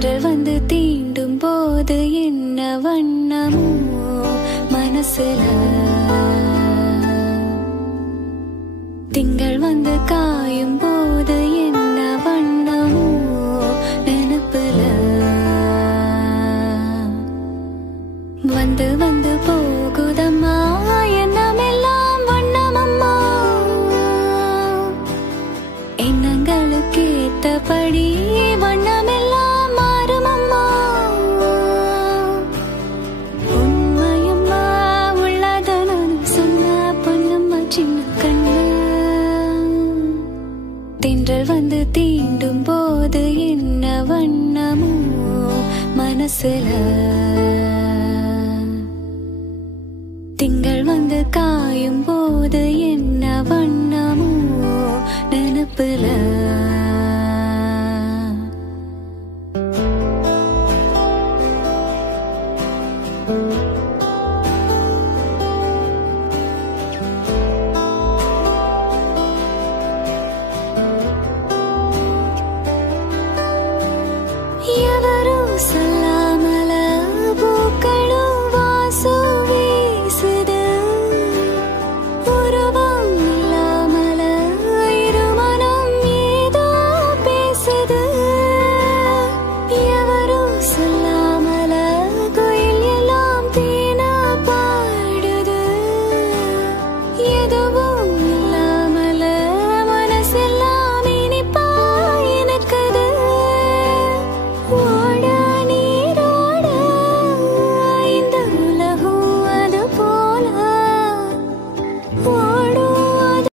தென்றல் வந்து தீண்டும் போது என்ன வண்ணமோ மனசுல, திங்கள் வந்து காயும் போது என்ன வண்ணமோ நினைப்புல, வந்து வந்து போகுதம்மா எண்ணமெல்லாம் வண்ணமம்மா, எண்ணங்களுக்கு ஏத்தபடி வண்ணமெல்லாம் மாறுமம்மா. உண்மையம்மா உள்ளத நானும் சொன்ன பொன்னம்மா சின்ன கண்ணு, தென்றல் வந்து தீண்டும் போது என்ன வண்ணமோ மனசுல, திங்கள் வந்து காயும் போது என்ன வண்ணமோ நினைப்புல.